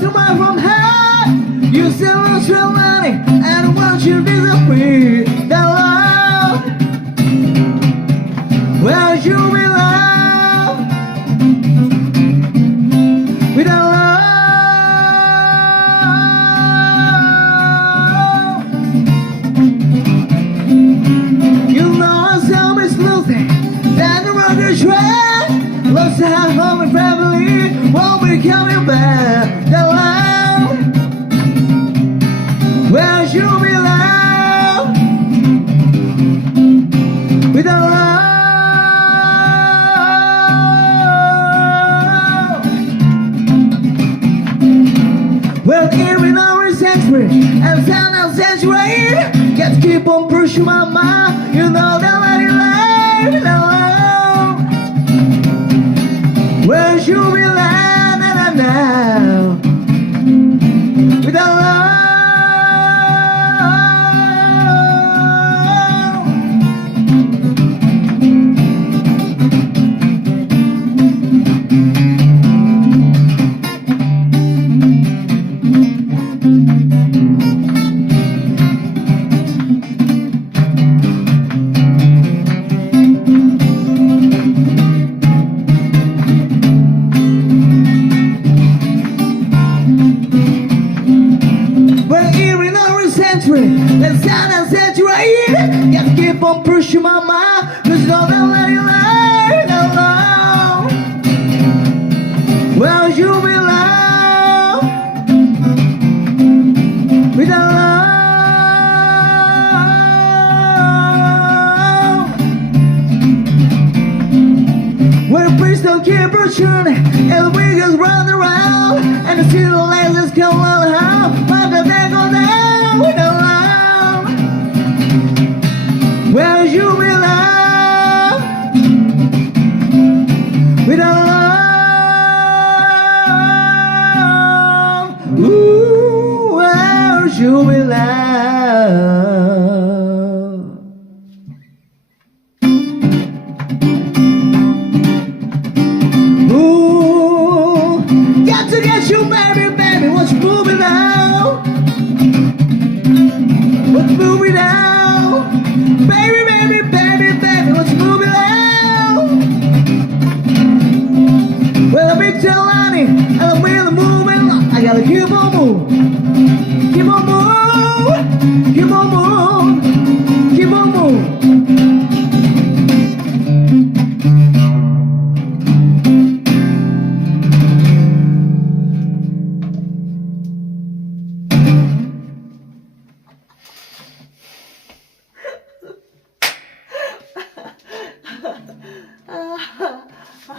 to my from high. You still lost your money, I don't want you to disappear. That love, where you belong. Without love, you know I'm so much losing. That the road is right. Lost our home and family won't be coming back. That love, where you belong. Without love, well, here in our century and sound out century, got to keep on pushing my mind. You know that I life, that love. Where you belong now, without love. Let's sound and saturate. Got to keep on pushing my mind. Cause no one let you lie alone. Where you belong. Without love. Well, please don't keep pushing. And the wheels run around. And the city lights come on how. But the back on down. Without love, where you belong. Without love, ooh, where you belong. Ooh, got to get you, baby, baby, what's moving now? What's moving now? Baby, baby, baby, baby, what's moving now? Well, I'm big Jelani, and I'm really moving. I gotta keep on moving. Keep on moving.